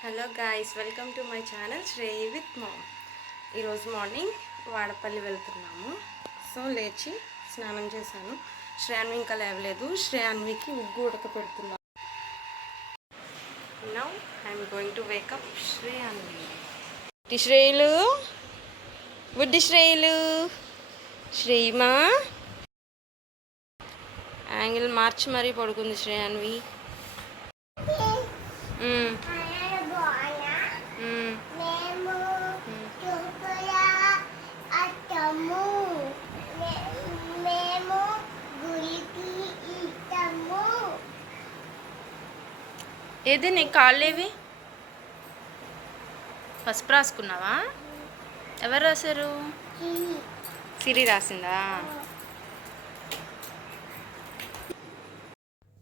Hello guys, welcome to my channel Shreyi with mom. ఈరోజు morning Vadapalli వెళ్తున్నాము. So లేచి స్నానం చేశాను. శ్రేయాన్వి ఇంకా లేవలేదు. శ్రేయాన్వికి ఉగ్గు ఉడకపెడుతున్నాను. Now I'm going to wake up Shreyanvi. శ్రేయులు, బుడ్డి శ్రేయులు, శ్రేయమా యాంగిల్ మార్చి మరీ పడుకుంది శ్రేయాన్వి. ఏది నీ కాళ్ళేవి? పసుపు రాసుకున్నావా? ఎవరు రాశారు? సిరి రాసిందా?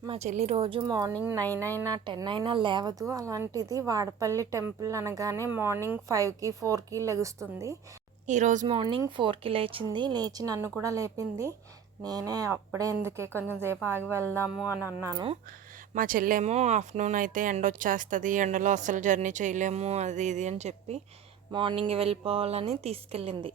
మా చెల్లి రోజు మార్నింగ్ 9 అయినా 10 అయినా లేవదు. అలాంటిది వాడపల్లి టెంపుల్ అనగానే మార్నింగ్ 5కి 4కి లెగుస్తుంది. ఈరోజు మార్నింగ్ 4కి లేచింది. లేచి నన్ను కూడా లేపింది. నేనే అప్పుడే ఎందుకే, కొంచెం సేపు ఆగి వెళ్దాము అని అన్నాను. మా చెల్లేమో ఆఫ్టర్నూన్ అయితే ఎండ వచ్చేస్తుంది, ఎండలో అస్సలు జర్నీ చేయలేము అది ఇది అని చెప్పి మార్నింగ్ వెళ్ళిపోవాలని తీసుకెళ్ళింది.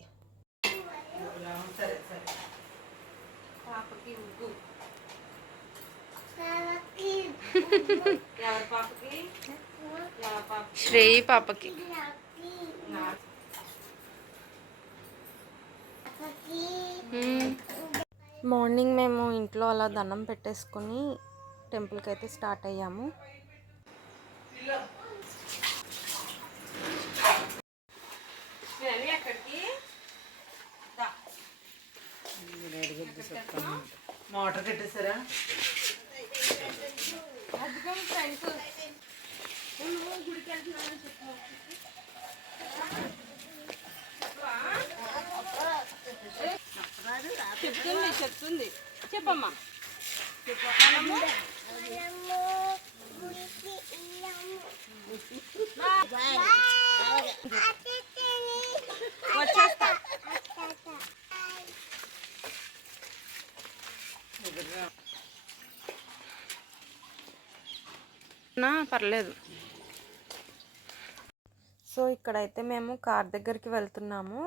శ్రేయి పాపకి. మార్నింగ్ మేము ఇంట్లో అలా దండం పెట్టేసుకొని టెంపుల్కి అయితే స్టార్ట్ అయ్యాము. మోటార్ కట్టేసారా? చెప్తుంది చెప్పమ్మా. వచ్చేస్తా. పర్లేదు. సో ఇక్కడైతే మేము కార్ దగ్గరికి వెళ్తున్నాము.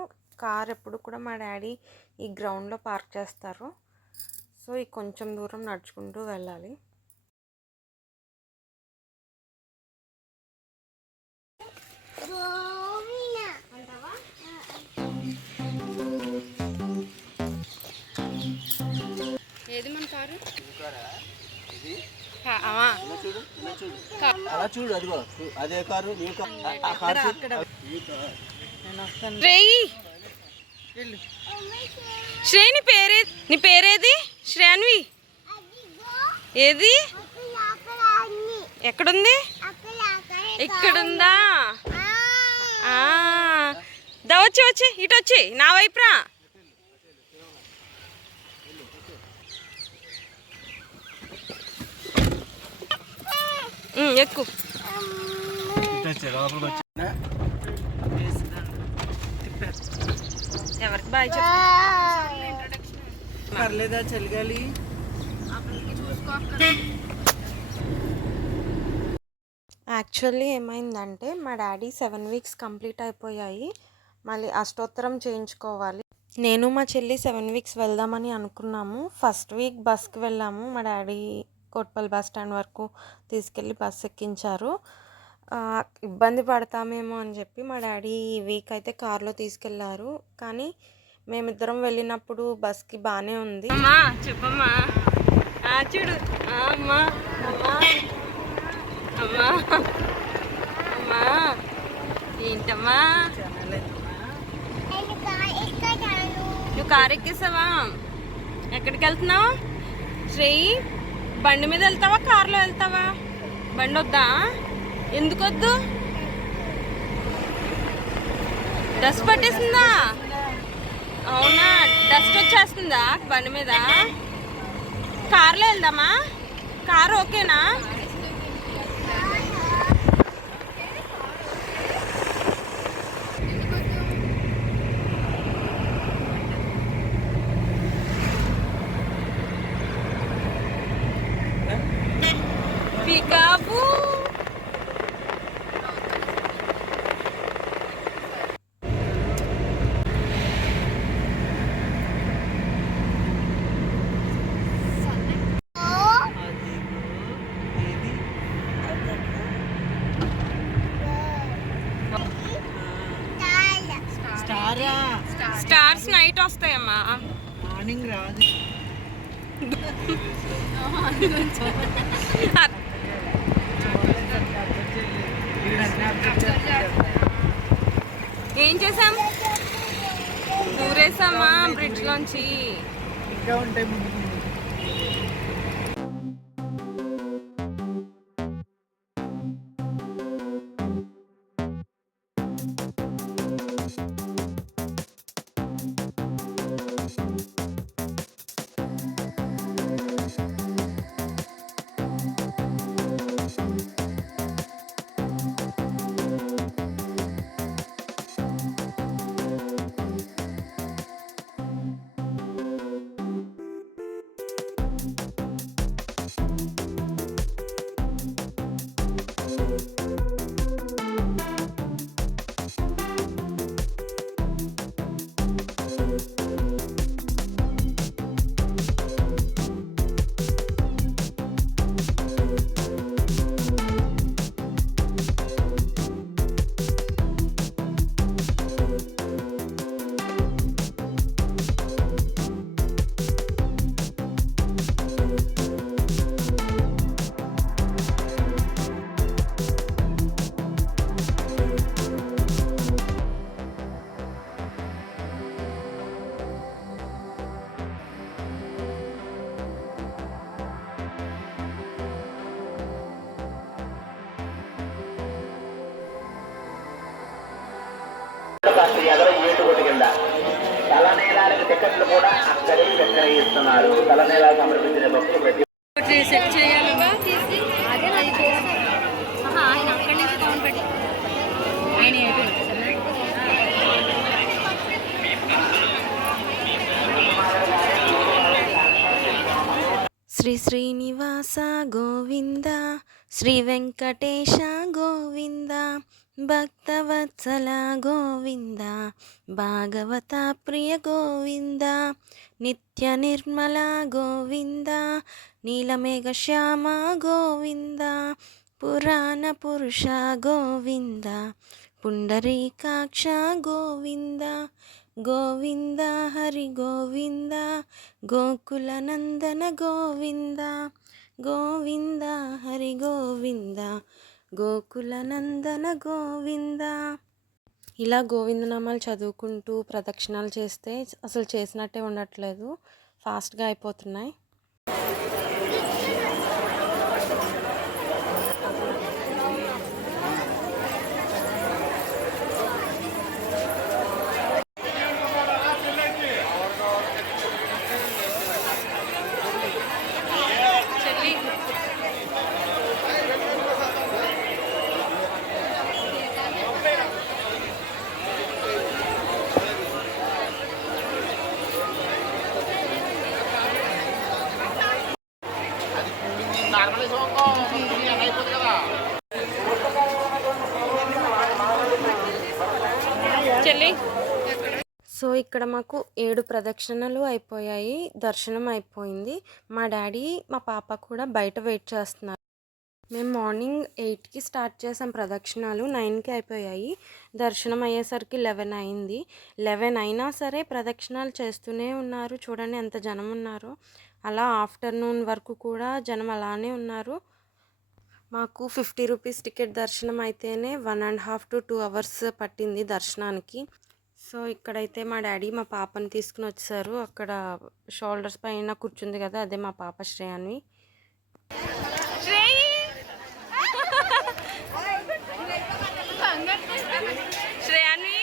కార్ ఎప్పుడు కూడా మా డాడీ ఈ గ్రౌండ్లో పార్క్ చేస్తారు. సో ఈ కొంచెం దూరం నడుచుకుంటూ వెళ్ళాలి. ఏది మన కారు? అలా చూడు, అదిగో అదే కారు. శ్రేణి నీ పేరేది? శ్రేయాన్వి ఏది? ఎక్కడుంది? ఇక్కడుందా? దా వచ్చి ఇటు వచ్చి నా వైపురా. ఎక్కు. ఎవరికి బాయ్ పర్లేదా చలిగాలి? యాక్చువల్లీ ఏమైందంటే మా డాడీ 7 వీక్స్ కంప్లీట్ అయిపోయాయి. మళ్ళీ అష్టోత్తరం చేయించుకోవాలి. నేను మా చెల్లి 7 వీక్స్ వెళ్దామని అనుకున్నాము. ఫస్ట్ వీక్ బస్కి వెళ్ళాము. మా డాడీ కోట్పల్లి బస్ స్టాండ్ వరకు తీసుకెళ్ళి బస్ ఎక్కించారు. ఇబ్బంది పడతామేమో అని చెప్పి మా డాడీ ఈ వీక్ అయితే కార్లో తీసుకెళ్లారు. కానీ మేమిద్దరం వెళ్ళినప్పుడు బస్కి బాగానే ఉంది. అమ్మా చెప్పమ్మా. చూడు అమ్మా అమ్మా అమ్మా అమ్మా. ఏంటమ్మా నువ్వు కారు ఎక్కేసావా? ఎక్కడికి వెళ్తున్నావు శ్రేయి? బండి మీద వెళ్తావా కార్లో వెళ్తావా? బండి వద్దా? ఎందుకు వద్దు? డస్ట్ పట్టేసిందా? అవునా, డస్ట్ వచ్చేస్తుందా బండి మీద? కార్లో వెళ్దామా? కారు ఓకేనా? Stars night వస్తాయమ్మా. మార్నింగ్ రాదు. ఏం చేసాం? దూరేసామా బ్రిడ్జ్ లోంచి. ఇంకా ఉంటాయి ముందు. ఏటుగొట్టు కింద తలనేలాలకు టికెట్లు కూడా అక్కడే విక్రయిస్తున్నారు. తలనేలా సమర్పించిన భక్తులు ప్రతి ఆయన అక్కడి నుంచి కౌంట్ పెట్టి ఆయన శ్రీ శ్రీనివాస గోవింద, శ్రీ వెంకటేశ గోవింద, భక్తవత్సల గోవింద, భాగవత ప్రియ గోవింద, నిత్య నిర్మల గోవింద, నీలమేఘ శ్యామ గోవింద, పురాణ పురుష గోవింద, పుండరీకాక్ష గోవింద, గోవింద హరి గోవింద, గోకుల నందన గోవింద, గోవింద హరి గోవింద, గోకుల నందన గోవింద. ఇలా గోవిందనామాలు చదువుకుంటూ ప్రదక్షిణాలు చేస్తే అసలు చేసినట్టే ఉండట్లేదు, ఫాస్ట్గా అయిపోతున్నాయి. సో ఇక్కడ మాకు 7 ప్రదక్షిణలు అయిపోయాయి, దర్శనం అయిపోయింది. మా డాడీ మా పాప కూడా బయట వెయిట్ చేస్తున్నారు. మేము మార్నింగ్ 8కి స్టార్ట్ చేసాం ప్రదక్షిణాలు, 9కి అయిపోయాయి. దర్శనం అయ్యేసరికి 11 అయింది. 11 అయినా సరే ప్రదక్షిణాలు చేస్తూనే ఉన్నారు. చూడండి ఎంత జనం ఉన్నారో. అలా ఆఫ్టర్నూన్ వరకు కూడా జనం అలానే ఉన్నారు. మాకు 50 రూపీస్ టికెట్ దర్శనం అయితేనే 1.5 to 2 hours పట్టింది దర్శనానికి. సో ఇక్కడైతే మా డాడీ మా పాపని తీసుకుని వచ్చారు. అక్కడ షోల్డర్స్ పైన కూర్చుంది కదా, అదే మా పాప శ్రేయాన్వి. శ్రేయాన్వి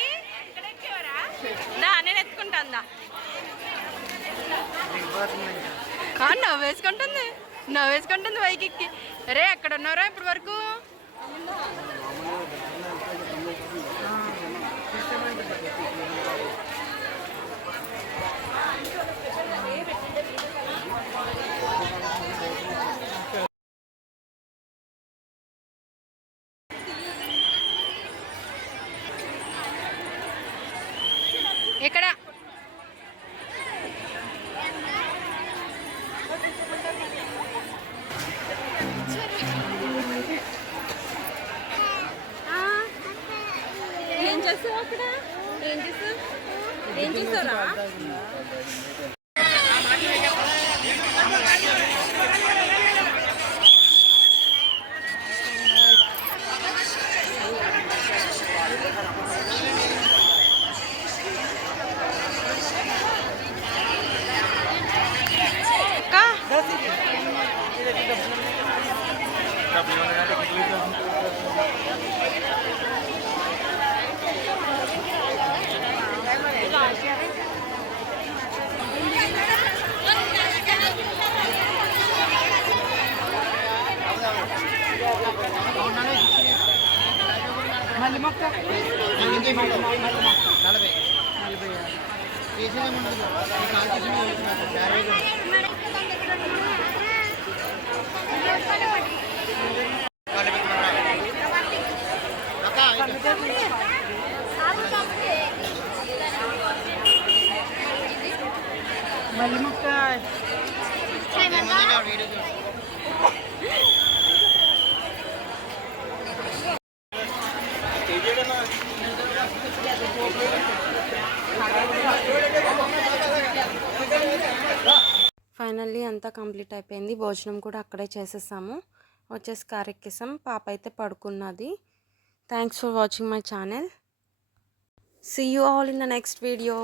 నేను ఎత్తుకుంటా. నవ్వేసుకుంటుంది వైకి. అరే ఎక్కడ ఉన్నారా ఇప్పటి వరకు? ఎక్కడ ఏం చేస్తావు? అక్కడ ఏం చేస్తావు? ఏం చూసారా? మళ్ళీ మొక్క మళ్ళీ మొక్క ఫైనల్లీ అంతా కంప్లీట్ అయిపోయింది. భోజనం కూడా అక్కడే చేసేసాము. వచ్చేసి కార్ ఎక్కేసాం. పాప అయితే పడుకున్నది. Thanks for watching my channel. See you all in the next video.